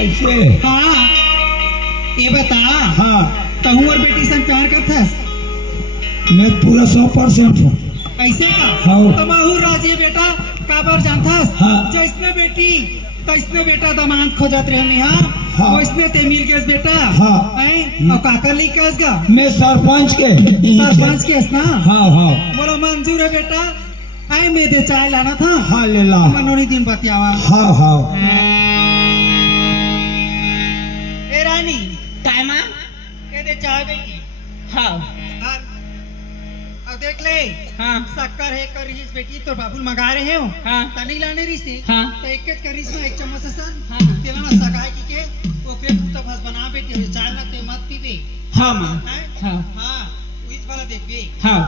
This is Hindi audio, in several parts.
ऐसे हाँ ये बता। हाँ तहु और बेटी से प्यार करता मैं पूरा 100% हूँ। ऐसे का हाँ। तो महू राजी बेटा काबर जानता हाँ। जैसने बेटी तैसने बेटा दामाद खोजत रहे हम यहाँ हाँ। वैसने ते मिल गए बेटा। हाँ। और काकर ली कस गा मैं सरपंच के सरपंच केस ना। हाँ हाँ बोलो मंजूर है बेटा। आई मैं दे चाय लाना था। हाँ ले ला। मनोनी दिन बतियावा। हाँ हाँ ए रानी काय माँ? ये दे चाय बेटी। हाँ अब देख ले हाँ शक्कर है करीस बेटी तो बाबुल मंगा रहे हो। हाँ तनी लाने रिश्ते हाँ तो एक करीस में एक चम्मच सन हाँ तेला ना सगाई की के वो पेट तो बस बना बेटी चाय ना ते मत पीबे। हाँ माँ हैं? हाँ हाँ इस वाला देख बे। हाँ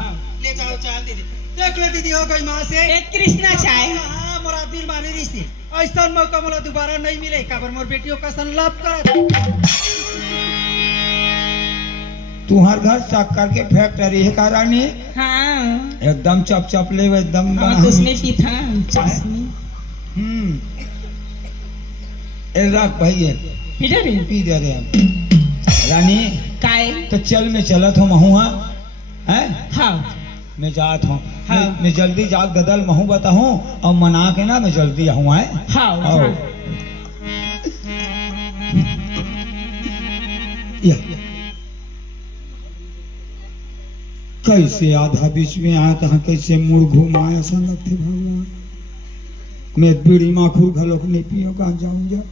ले जाओ चाय दे दे। देख ले दीदी हो गई माँ से। एक कृष्णा चाय। हाँ मोरा दिल माने रिश्ते ऐसा मौका मोला दोबारा नहीं मिले काबर मोर बेटियों का संलाप कर। तुम्हार घर शक्कर के फैक्ट्री है का रानी? हाँ एकदम चप चप ले एकदम हाँ तो उसने पी था चाशनी। ए रख भाई ये पीटा रे पी दे रहे हम रानी। काय तो चल मैं चलत हूँ महू हैं हाँ मैं जात हूँ। हाँ। मैं जल्दी जात गदल महू बताऊँ और मना के ना मैं जल्दी आऊँ है। हाँ आओ। हाँ। या। कैसे आधा बीच में आया कहा कैसे मुड़ घुमाया ऐसा लगते भगवान। मैं बीड़ी माखूर घलोक नहीं पियो कहाँ जाऊंगा।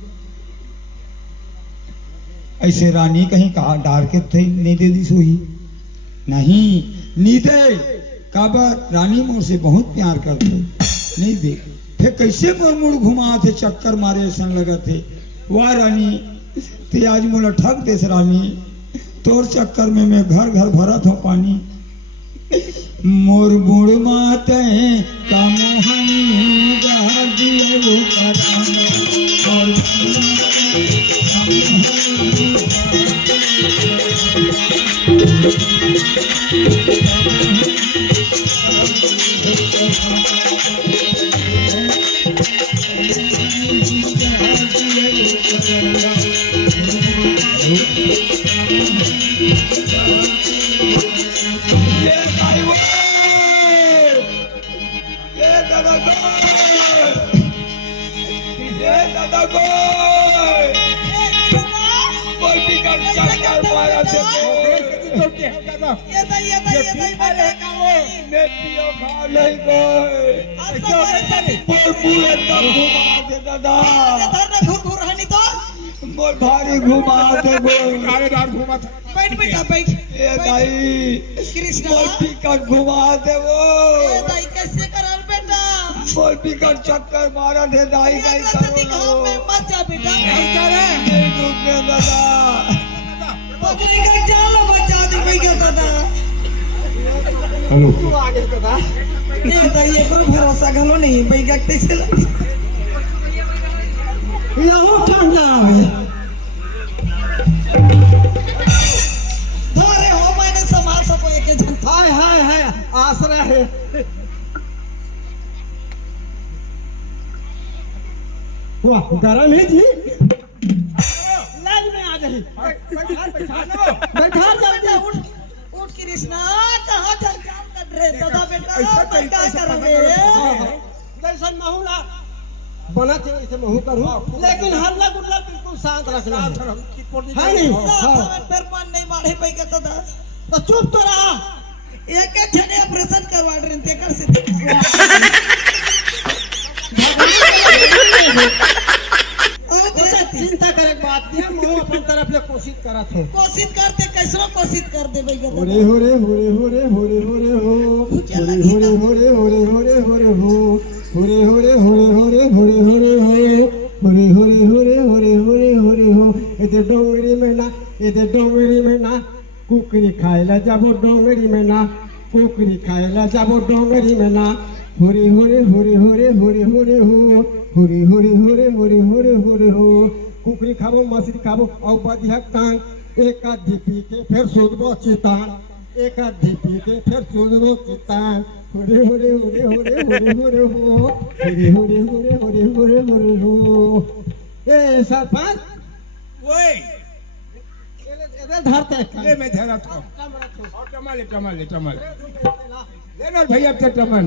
ऐसे रानी कहीं कहा डार के थे नहीं दे दी सोई नहीं नीदे काबर रानी मोर से बहुत प्यार करते नहीं दे फिर कैसे मोर मुड़ घुमा थे चक्कर मारे ऐसा लगा थे। वाह रानी ते आज मोला ठग देस रानी तोर चक्कर में मैं घर घर भरत हूँ पानी। मोर बुढ़ माते का मोहनी गा दिए वो कराने और भारी घुमा दे बैठ बेटा बैठ। ए दाई कृष्णा मोर टिकट घुमा दे वो दाई कैसे करल बेटा। मोर टिकट चक्कर मारा दे दाई कहीं करो लो मत जा बेटा नहीं डूबे दादा पत्नी का जाल बचा दे कोई के दादा। हेलो आगे दादा ये दाई एको भरोसा घलो नहीं भाई का कैसे यहो ठंडा आवे धरे हो मैंने संभाल सको एक जन। हाय हाय हाय आसरा है। वाह गरम है जी लाइन में आ जाइए। बैठा जल्दी उठ कृष्णा कहाँ चल कर रहे दादा बेटा क्या कर रहे जैसा महूला बना थे वैसे महू करूं लेकिन हल्ला गुल्ला बिल्कुल शांत रखना है नहीं। फिर मन नहीं मारे पे का दादा तो चुप तो रहा एक एक छने ऑपरेशन करवा रहे थे कर से चिंता करे बात नहीं महू अपन तरफ ले कोशिश करत हो कोशिश करते कैसरो कोशिश कर दे भैया। होरे होरे होरे होरे होरे होरे हो होरे होरे होरे होरे होरे होरे हो होरे होरे होरे होरे होरे होरे हो होरे होरे होरे होरे होरे होरे हो इधर डोंगरी में ना कुकरी खाएला जाबो डोंगरी में ना कुकरी खाएला जाबो डोंगरी में ना होरे होरे होरे होरे होरे होरे हो होरे होरे होरे होरे होरे होरे हो कुकरी खाबो मछली खाबो और बदिहक तान एक आधी पी के फिर सोचबो चितान एक आधी पी के फिर सोचबो चितान होरे होरे होरे होरे होरे होरे हो होरे होरे होरे होरे होरे होरे हो। ए सरपंच ओए इधर धरते ले मैं धरा था और टमल ले ना भैया ते टमल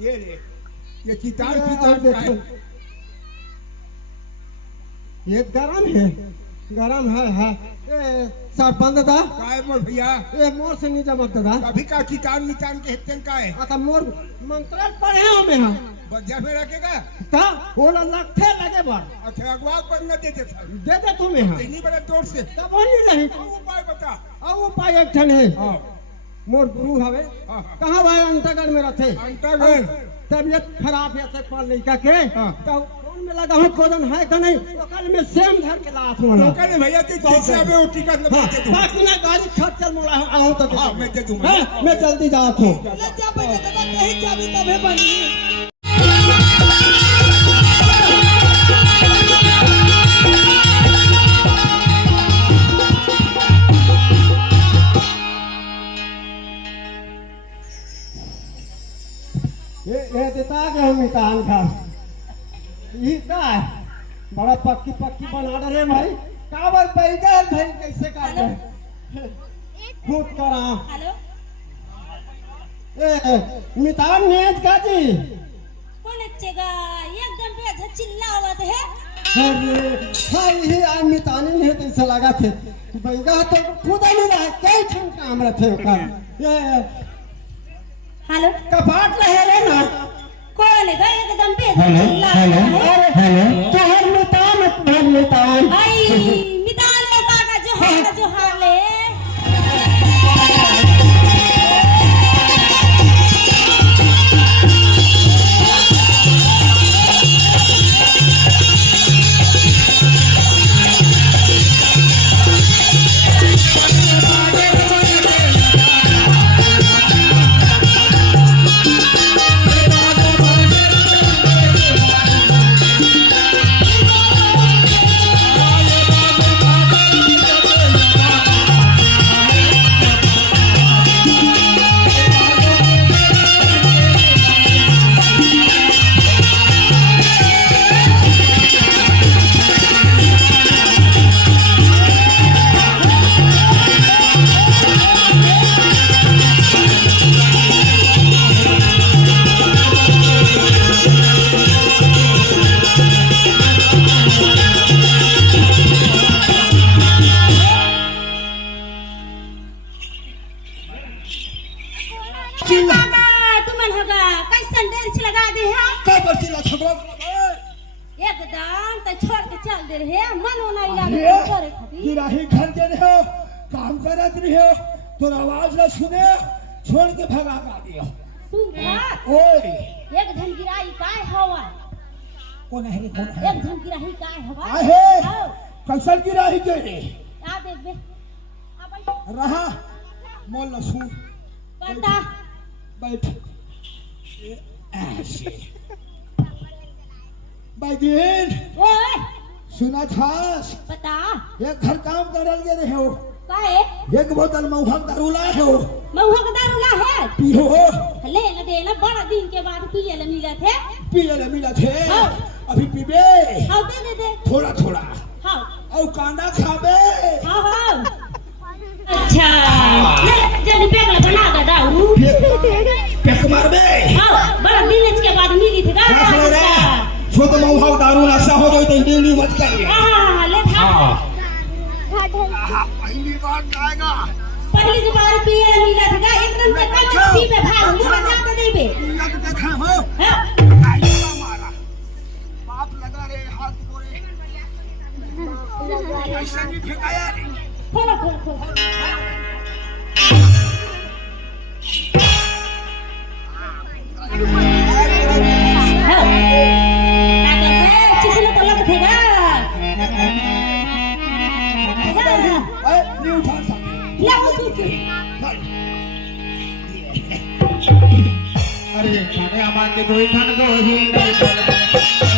ये ले ये किताब का है ये गरम है ए सरपंच दा काय मोर भैया ए मोर से नहीं जमत दा कभी का किताब नितान के हितन का है आता मोर मंत्र पढ़े हो में हम बजा में रखेगा ता बोला लगथे लगे बड़ अच्छा अगवा पर न देते था दे तुम्हें हम इतनी बड़े तोड़ से तब नहीं नहीं उपाय बता अब उपाय एक ठन है हां मोर गुरु हवे हां कहां भाई अंतगढ़ में रहते अंतगढ़ तबियत खराब है से पढ़ लइका के हाँ। तो कौन में लगा हो कोदन है कि नहीं ओकल में सेम धर के लात तो मोड़ा कहने भैया ते जैसे अबे वो टिकट लगा के दूं बाकी ना गाड़ी खट चल मोड़ा आऊं तो हां मैं दे दूंगा हाँ, मैं जल्दी जात हूं ले जा बेटा दादा कहीं जाबी तबे बनी ये देता के हम मितान का ये का है? बड़ा पक्की बना डरे भाई काबर बैगन भाई कैसे काट रहे खूब करा हेलो ए मितान नेज का जी कौन अच्छेगा एकदम बेझ चिल्लावत है अरे भाई ही आज मितानी नहीं तो ऐसा लगा थे बैगा तो खुदा नहीं रहा कई ठन काम रहे ओकर ये हेलो कपाट लहे ना कौन है एकदम बेझ चिल्लावत है तोहर मितान भाई मितान लता का जो हाल है तुमन होगा कैसन देर से लगा दे है का बर्ती ला छबो एकदम तो छोड़ के चल दे रहे मन होना इलाज ये करे खातिर गिराही घर के रहो काम करत रहो तो आवाज ना सुने छोड़ के भगा का दियो सुन बात ओए एक धन गिराई काय हवा कौन है एक धन गिराई काय हवा आहे कैसल गिराही के रे आ देख बे अब रहा मोल न सुन पता बैठ ऐसे बैगिन ओए सुना था पता एक घर काम करल गे रहे हो काहे एक बोतल महुआ दारू लाए हो महुआ का दारू ला है पियो ले न दे न बड़ा दिन के बाद पिए ले मिला थे पिए ले मिला थे हाँ। अभी पीबे हां दे दे थोड़ा थोड़ा हां और कांदा खाबे हां हां अच्छा ले जल्दी पेगला बना दे दारू पेक मारबे हां बड़ा दिन के बाद मिली थी का रख ले रे छोट महुआ दारू नशा हो गई तो डेली मत कर हां ले था पहली बार जाएगा पहली बार पिए ले मिला थी का एकदम से कम पी पे भाई मुझे ज्यादा नहीं बे लग देखा हो हां आईना मारा बाप लगा रे हाथ गोरे ऐसा नहीं फेंकाया रे खोलो खोलो नहीं उठा सकते अरे खाने आमान के दो खान दो ही नहीं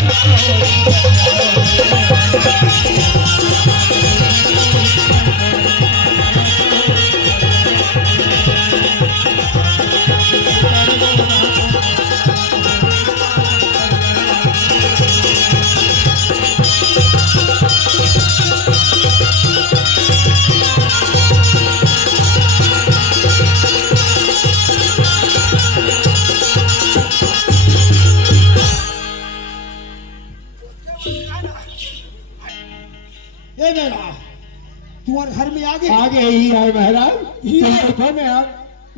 आगे ही है महाराज ये देखो मैं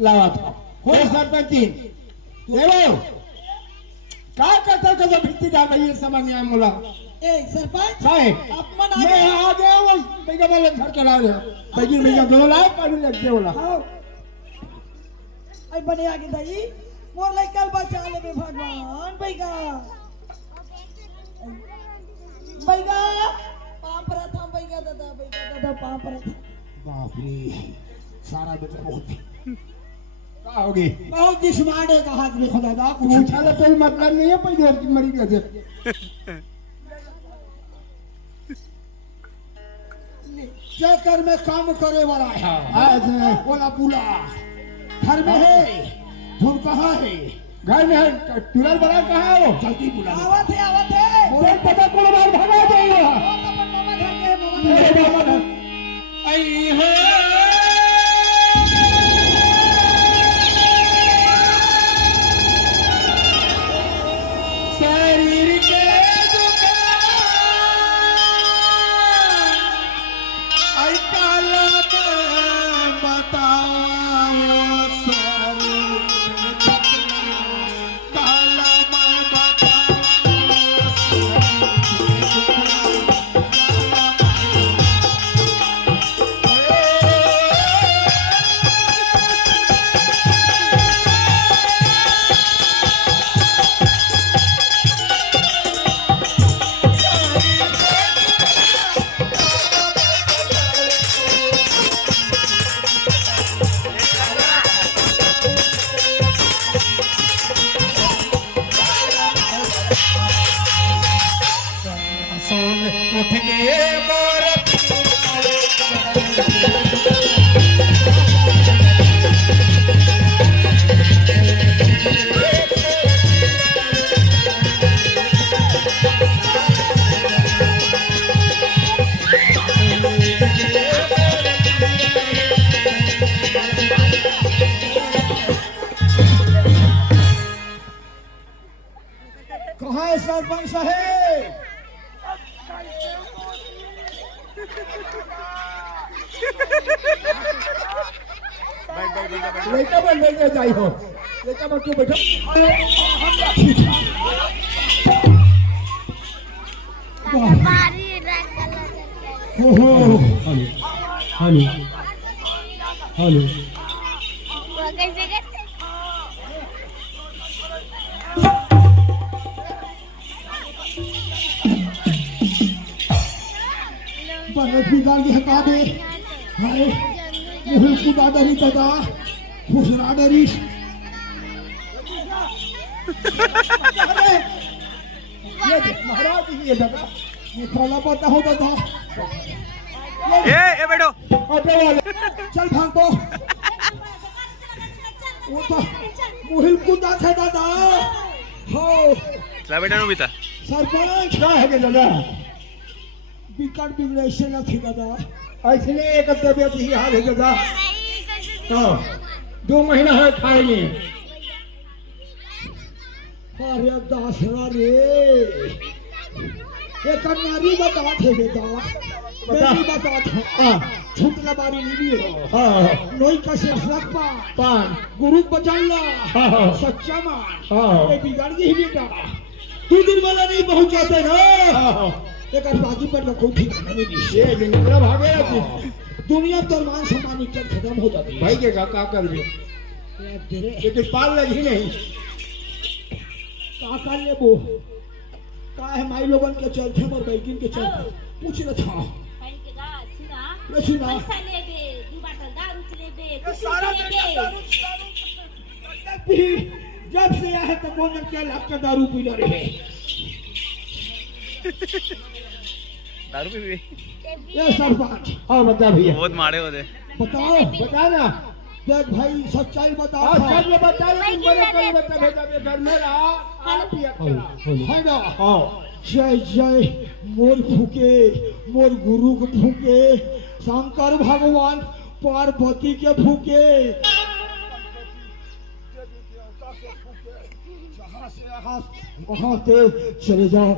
लावा था हो सरपंच जी देवो का करता कदा भित्ती जा रही है समझ नहीं आया मोला ए सरपंच साहब अपमान मैं आ गया वो भैया वाले घर चला गया लेकिन भैया दो लाख पानी लग गया बोला आई बने आगे दाई मोर लइकल बचा लेबे भगवान बैगा बैगा पाप रथा बैगा दादा पाप रथा बाप रे सारा बेटा बहुत का होगी बहुत जिस्माने का हाथ में खुदा दा पूछा तो कोई मतलब नहीं है पहले की मरी गए क्या कर में काम करे वाला है आज बोला बुला घर में है धुन कहाँ है घर में है टूलर बड़ा कहाँ है वो जल्दी बुला आवत है बोले पता कौन बार भगा देगा मामा घर के मामा घर आई है शरीर के आई काला बताओ शरीर काला उठ गए मोर कहाँ है सरपंच साहेब लड़का बन बैठे जाई हो लड़का बन क्यों बैठो ओहो हेलो हेलो कैसे करते बने फिगार की हटा दे हाय मुहल को दादा नहीं दादा खुशरा डरी ये देख महाराज ये दादा ये खोला पता हो दादा ए बैठो अबे वाले चल भाग दो वो तो मुहल को दादा दादा हो ला बेटा नो बीता सरपंच क्या है के दादा बिकट बिगड़े ना थी दादा ऐसे एक तबियत ही हाल है दादा हाँ 2 महीना है खाएंगे अरे दासरा रे एक नारी बता थे बेटा बेटी बता था छुटला बारी नहीं हो नोई का शेषरत पान गुरु बचाइला सच्चा मान ये बिगाड़ गई बेटा 2 दिन वाला नहीं पहुंचाते ना एक बाजी पर रखो ठीक नहीं ये जिंदगी भागे दुनिया तो मान सम्मान इज्जत खत्म हो जाती है भाई के का कर भी लेकिन पाल लगी नहीं का कर ले वो का है माई लोगन के चलते और बैकिन के चलते पूछ रहा था सुना पैसा ले दे 2 बाटल दारू ले दे कुछ सारा जब से आया है तो कौन क्या लाख का दारू पी रहे दारू पी ये सरपंच हाँ बता भैया बहुत मारे होते बताओ बता ना देख भाई सच्चाई बताओ सच में बताओ तुम बड़े कल बता भेजा मैं घर में रहा खाना पिया है ना हाँ जय जय मोर फूके मोर गुरु के फूके शंकर भगवान पार्वती के फूके वहाँ से चले जाओ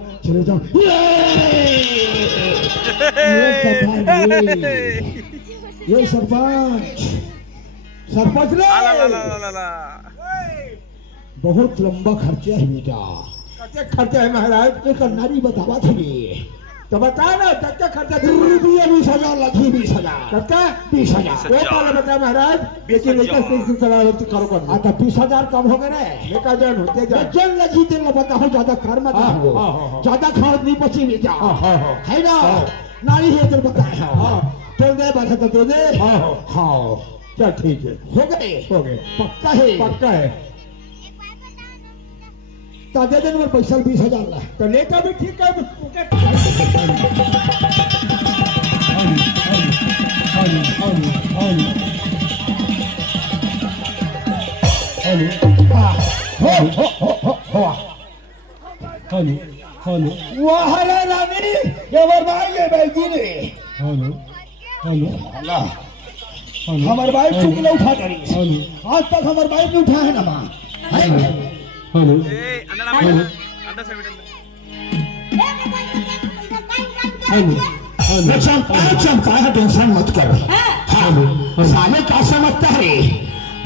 ये सरपंच सरपंच रे ला ला ला ला ला बहुत लंबा खर्चा है बेटा। खर्चा है महाराज। एक नारी बतावा थी तो बता ना क्या खर्चा रुपया 20,000 लाठी 20,000 कितना 20,000 एक वाला बता महाराज। बेची लेकर से चला तो करो कर आता 20,000 कम हो गए रे। लेका जन होते जा जन लगी तेल न बताओ ज्यादा कर मत हाँ, हो हाँ, हाँ। ज्यादा खाओ नहीं बची नहीं जा हाँ। है ना हाँ। नारी है तेरे बताया हाँ। तो दे बात तो दे हाँ। हाँ क्या ठीक है हो गए पक्का है पक्का है तो दे देने में पैसा 20,000 ला तो लेका भी ठीक है। वाह रे रानी ये बरबाई है बेटी ने हमारे भाई चुकले उठा करी आज तक हमारे भाई ने उठा है ना माँ ए अंदर आ अंदर से बेटा चमकाया टेंशन मत कर साले का समझता है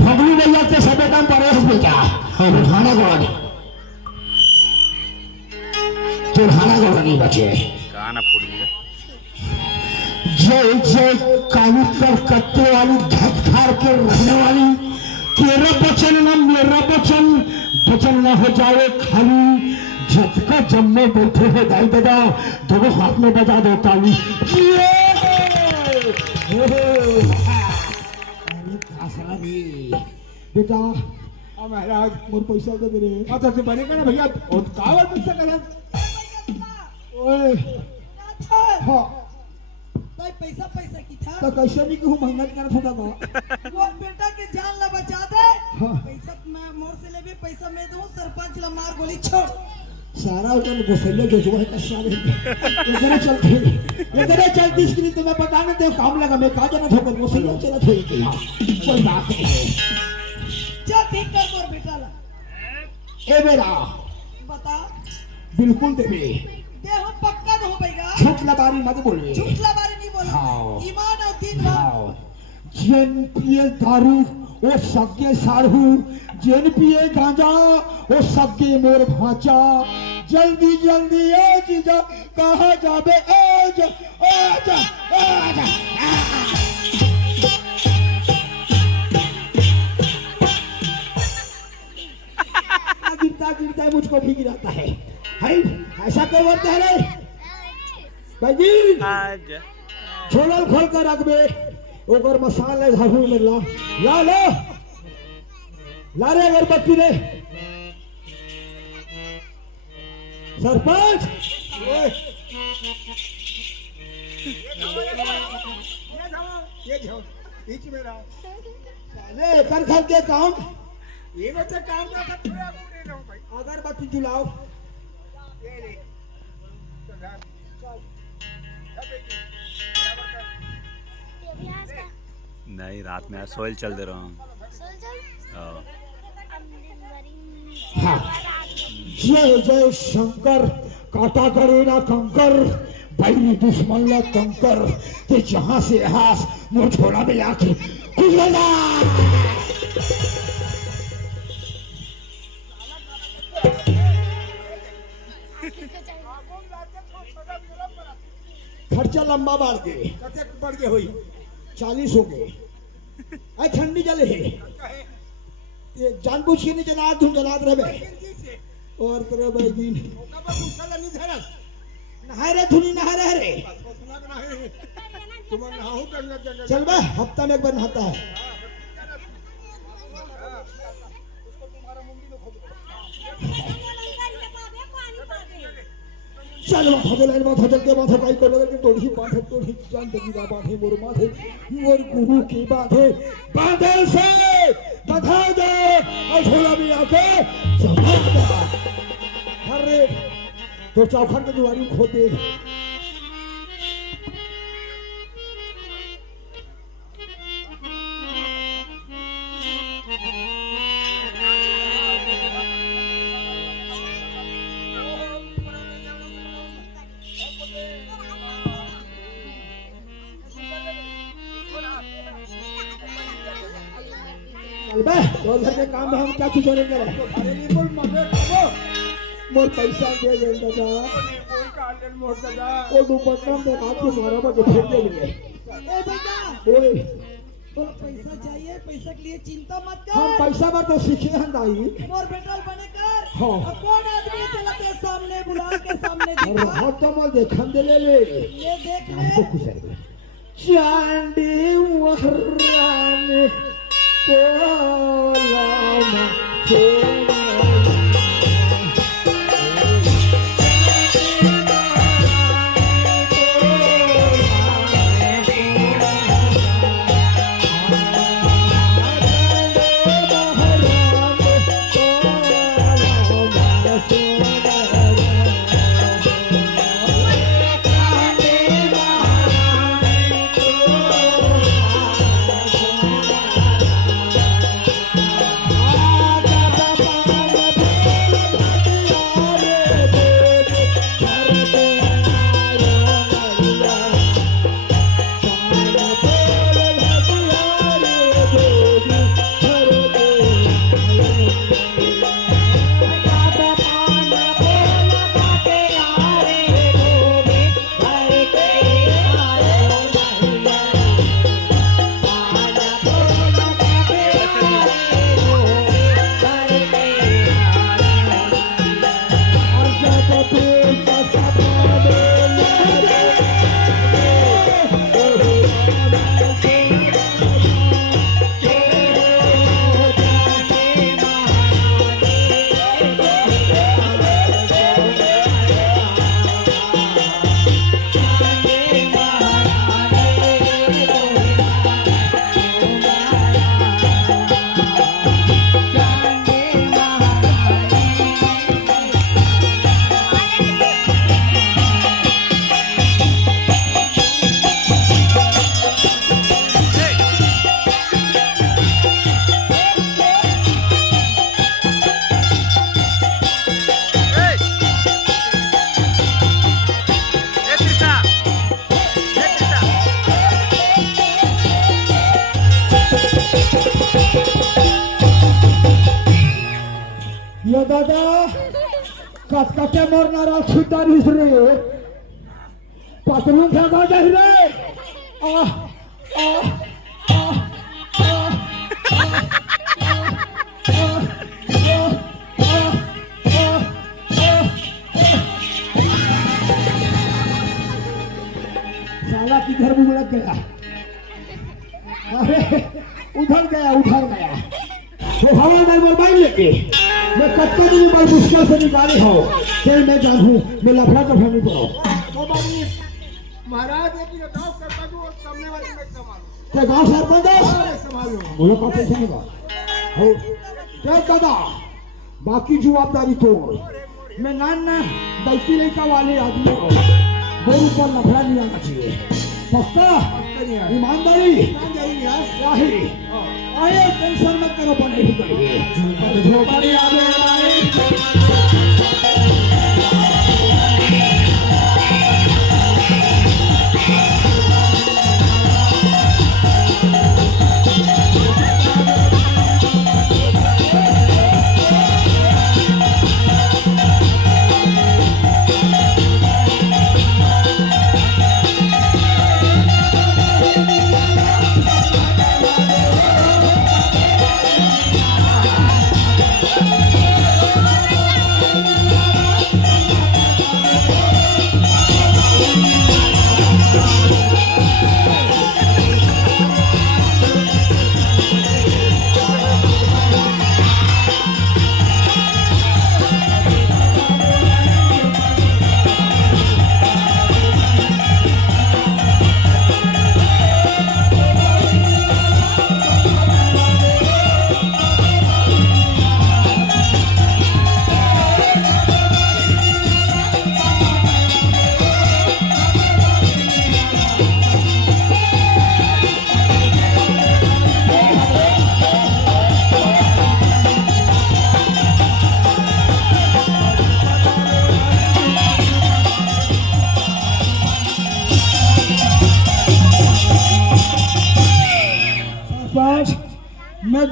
फगली भैया के सब एकदम परेश बेटा खाना गवानी तुरहाना गवानी बचे गाना फूट गया जय जय कालू कर कत्ते वाली धक्कार के रहने वाली तेरा बचन ना मेरा बचन बचन ना हो जाए खाली झटका जब में बैठे हो दाई दादा दोनों हाथ में बजा दो ताली बेटा महाराज मोर पैसा दे दे अच्छा तो बनेगा ना भैया और कावर पैसा करा ओए हाँ भाई पैसा पैसा की था तो कैसे नहीं कहूँ मेहनत करत होता था वो बेटा के जान ला बचा दे हाँ। पैसा मैं मोर से लेबे पैसा मैं दूं सरपंच ला मार गोली छोड़ सारा उधर घुसैले जो है का सारे इधर चलती स्क्रीन तो मैं पता नहीं तेरे काम लगा मैं कहा जाना था पर घुसैले चला थोड़ी कोई बात नहीं है जा ठीक कर मोर बेटा ला ए मेरा बता बिल्कुल देवे दे हम पक्का दो भैया झूठ लबारी मत बोलिए झूठला बारे नहीं बोला हाँ। ईमान और दीन हाँ। जन पिए दारू वो सगे सारू जन पिए गांजा वो सगे मोर भाचा जल्दी जल्दी ए जीजा कहा जाबे आजा आजा आजा गिरता गिरता मुझको भी गिराता है ऐसा क्यों करता है रे भाई जी आज छोलल खोल कर रख बे ओकर मसाले झाड़ू में ला ला लो ला रे अगरबत्ती रे सरपंच ये जाओ बीच में रहा ले कर घर के काम ये बच्चा काम ना कर थोड़ा आगे ले लो भाई अगरबत्ती जलाओ ये ले चल यार नहीं रात में सोयल चल दे रहा हूँ हाँ। हाँ जय जय शंकर काटा करे ना कंकर बैरी दुश्मन ला कंकर ते जहां से हास मोर छोड़ा में आके कुजला खर्चा लंबा बढ़ गए कते बढ़ गए होई 40 हो गए आई ठंडी जले है ये जानबूझ के नहीं जला तुम जलात रहे और तेरे बैगिन कब पूछला नहीं धरल नहाए रे धुनी नहाए रे सुना ना है तुम नहाओ गंगा जंगल चल बे हफ्ता में एक बार नहाता है चल माथा लाइन माथा चल के माथा काई कर लगे कि तोड़ी जान तकीरा बांधे मोर माथे मोर गुरु की बांधे बांधे से बधा दे और छोला भी आके संभाल अरे तो चौखट के दुआरी खोदे बे तो घर के काम में हम क्या कुछ करेंगे अरे निर्मल मगे खाबो मोर पैसा दे दे दादा निर्मल का आलन मोर दादा ओ दुपट्टा में रात को 12 बजे फेंक देंगे ए बेटा ओए तो पैसा चाहिए, पैसा के लिए चिंता मत कर। हम पैसा बार तो सीखे हैं दाई मोर बेटल बने कर। हाँ। अब कौन आदमी चला के सामने बुला के सामने और दिखा हाथ तो मल देखन दे ले ये देख हमको ले। कुछ है चांदी वहरान कोलामा सोना यो दादा कटकटे मरनारा छुट्टा निस रे पतलू फेंका जाहि रे आ आ साला किधर में लग गया अरे उधर गया तो हवा में मोबाइल लेके मैं कच्चा दिन बड़ी मुश्किल से निकाले हो फिर मैं जानूं मैं लफड़ा कफा नहीं पड़ो महाराज एक गांव करता जो सामने वाले में संभालो ते गांव सरपंच संभालो बोलो का पैसा नहीं बा हो क्या दादा बाकी जवाबदारी तो मैं नाना दैती लड़का वाले आदमी हो गोरू पर लफड़ा नहीं आना चाहिए पक्का ईमानदारी राही आए टेंशन मत करो पढ़े ही करिए झोपड़ी आवे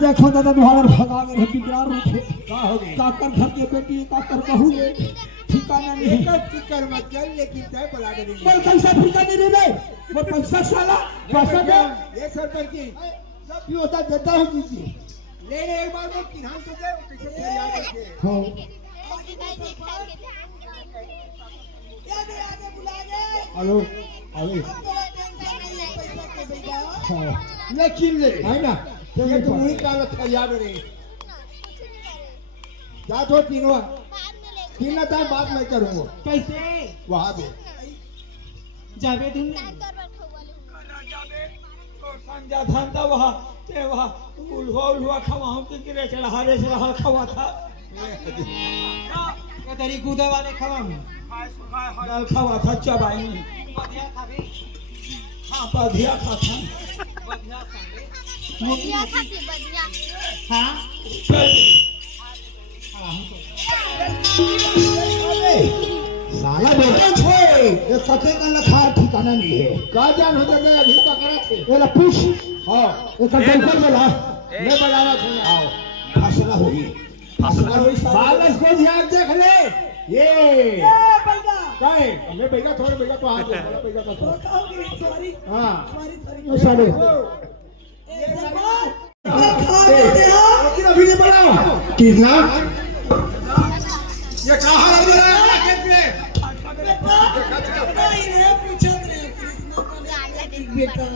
देखो दादा तुम्हारा भगा गए बिकरार रूप काकर घर के बेटी काकर बहू ले ठिकाना नहीं फिकर मत कर, लेकिन तय बुला दे बोल कैसा फिरका नहीं दे वो 65 साला पैसा दे 100 रुपए की सब भी होता देता हूँ दीजिए ले ले एक बार में किरान तो दे, कैसे तैयार रखे। हाँ आगे बुला दे। हेलो अरे थोड़ा टेंशन नहीं है पैसा के भैया। हाँ लेकिन ले है ना ये तो वही का तैयार रे जा तो तीनों टाइम बात मैं करूंगा कैसे वहां पे जावे दिन संजा धंधा वहाँ ते वहाँ उल्हुआ खवा हम तो गिरे चला हारे से रहा खवा था क्या तेरी कूदे वाले खवाम दाल खवा था चबाई बढ़िया खाबे हाँ बढ़िया था बढ़िया खाती बढ़िया हाँ साला बेटा छोड़ ये सते का लखा ठिकाना नहीं है का जान हो जाए अभी पकड़ा थे ये ला पूछ हां ये का टेंशन में ला मैं बनावा था आओ फासला हुई बालस को ध्यान देख ले ये भैया काय मैं बेटा थोड़े बेटा तो हाथ दे बेटा का थोड़ा बताओगे सॉरी हां सॉरी साले ए सरकार खा दे हो लेकिन अभी नहीं बनाओ कितना ये कहां है मेरा नहीं रे पूछो रे कृष्णा का बेटा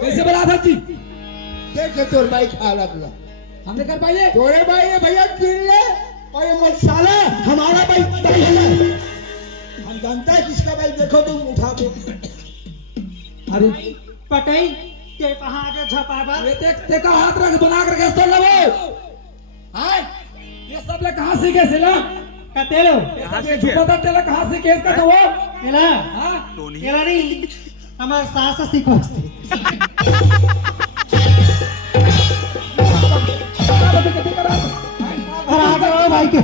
कैसे बना था जी देख तोर भाई खा लगा हमने कर पाइए तोरे भाई ये भैया गिन ले और ये मत साले हमारा भाई भाई है हम जानते हैं किसका भाई, देखो तुम उठा दो अरे पटाई के कहां आगे झपाबा ये ते का हाथ रख बना कर कैसे तोड़ लो हां ये सब ले कहां सीखे सिला कतेलो कहाँ ये सीखे? झुका तेला कहां सीखे इसका तो वो केला हां टोनी केला नहीं हमार सास सीखो भाई के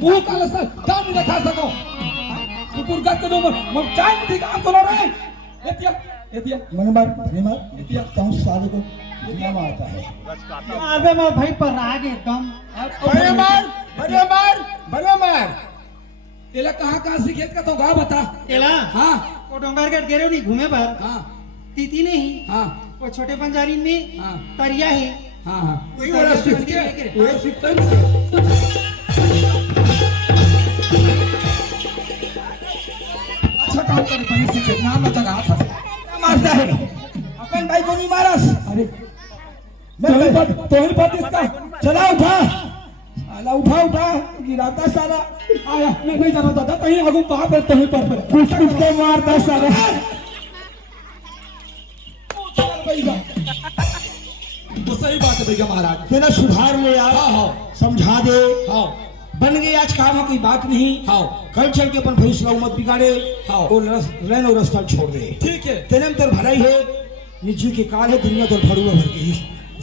वो काल से काम नहीं खा सको कुकुर का तो मम चाय नहीं काम करो रे एतिया मन मार एतिया कौन साले को नाम आता है आगे मैं भाई पर आगे एकदम बड़े मार तेला कहां सीखे इसका तो गांव बता केला हां वो डोंगरगढ़ गेरो नहीं घूमे पर हां तीती नहीं हां वो छोटे पंजारी में हाँ। करिया है हां हां वही वाला सीख के वही सीखता है अच्छा काम कर बनी सीखे नाम बता रहा था मारता है अपन भाई को नहीं मारस अरे तो ही बात इसका चला उठा साला उठा गिराता साला आया मैं नहीं जाना चाहता कहीं आगू वहां पर तो ही पर कुछ को मारता साला तो सही बात है भैया महाराज तेरा सुधार ले आ समझा दे हाँ बन गई आज काम कोई बात नहीं हाँ कल चल के अपन फैसला मत बिगाड़े हाँ। और रैन और रास्ता छोड़ दे ठीक है तेरे में तेरे भलाई है निजी के काल है दुनिया तो भरुआ भर गई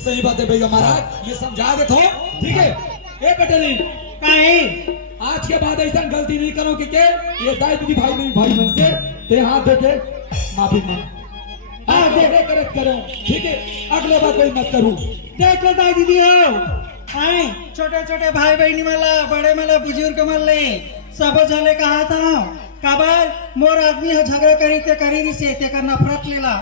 सही बात है भैया महाराज ये समझा देता हूँ ठीक है ए पटेली काहे आज के बाद ऐसा गलती नहीं करो कि के ये दाई दीदी भाई मेरी भाई बन से ते हाथ दे के माफी मांग हाँ दे करेक्ट करो ठीक है अगले बार कोई मत करूँ देख लो दाई दीदी हो आए छोटे छोटे भाई बहनी मला बड़े मला बुजुर्ग मल्ले सब झले कहा था काबर मोर आदमी हो झगड़ा करी री से ते कर नफरत लेला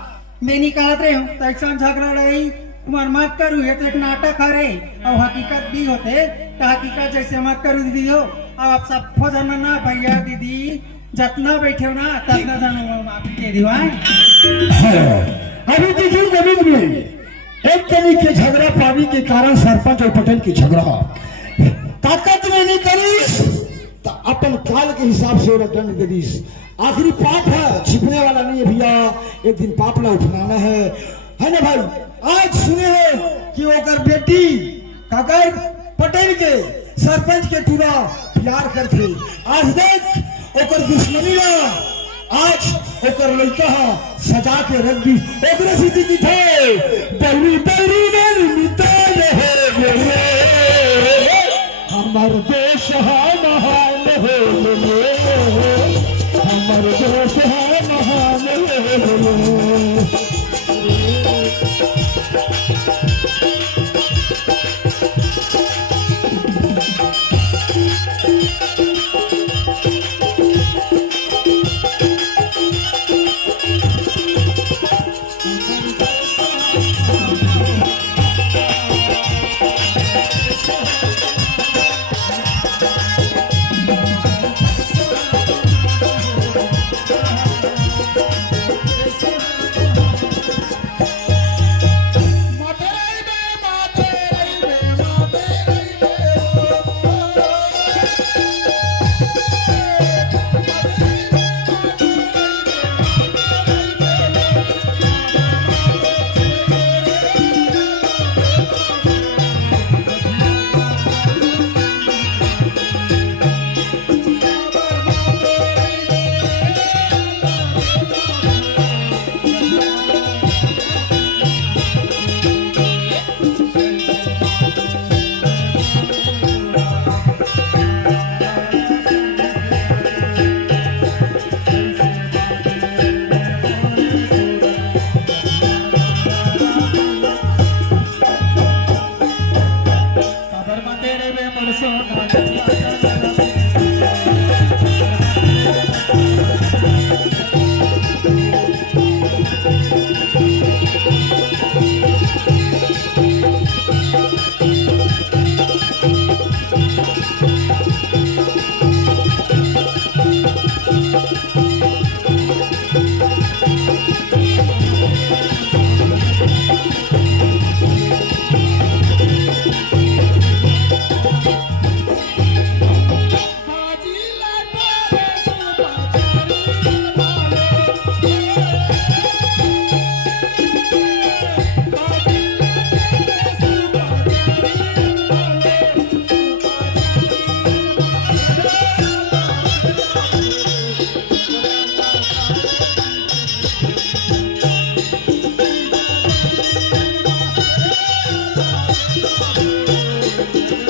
मैं नहीं कहत रहे हूँ तैसा झगड़ा रही तुम्हार मत करू ये तो एक नाटक है और हकीकत भी होते तो हकीकत जैसे मत करू दीदी हो अब आप सब हो जाना ना भैया दीदी जितना बैठे हो ना ततना जानो माफी दे दियो अभी देखिए जमीन में एक तरी के झगड़ा पानी के कारण सरपंच और पटेल की झगड़ा ताकत में नहीं करीस तो अपन काल के हिसाब से और दंड दे दीस आखिरी पाप है छिपने वाला नहीं है भैया एक दिन पाप ना उठनाना है ना भाई आज सुने हो कि ओकर बेटी काकर पटेल के सरपंच के पूरा प्यार करते आज देख ओकर दुश्मनी ना आज ओकर लड़का सजा के रख दी ओकरे सीधी की थे बड़ी बड़ी मिताल है हमर देश है महान हो हमर देश है महान हो रे